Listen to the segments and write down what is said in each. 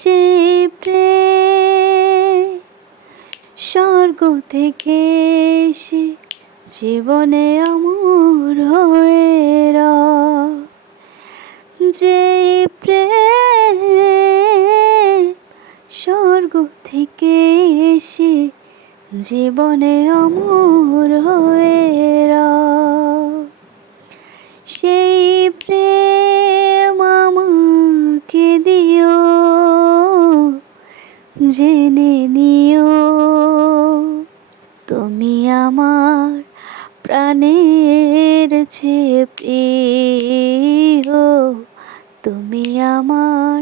যে প্রেম স্বর্গ থেকে এসে জীবনে অমর হয়ে রয়, যে প্রেম স্বর্গ থেকে এসে জীবনে অমর হয়ে রয়, সেই প্রেম আমাকে দিও, জেনে নিও তুমি আমার প্রাণের চেয়ে প্রিয়, তুমি আমার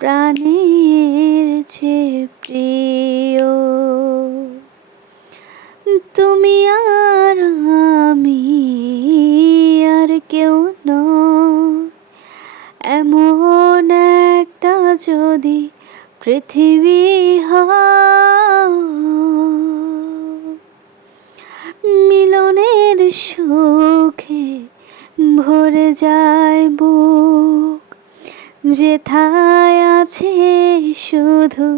প্রাণের চেয়ে প্রিয়। তুমি আর আমি আর কেউ নয়, এমন একটা যদি পৃথিবী হয়, মিলনের সুখে ভরে যায় বুক, যেথায় আছে শুধু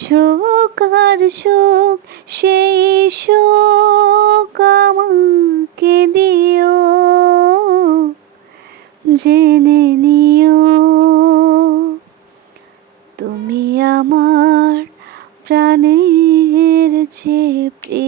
সুখ আর সুখ, সেই সুখ আমাকে দিও, জেনে নিও তুমি আমার প্রাণের চেয়ে প্রিয়।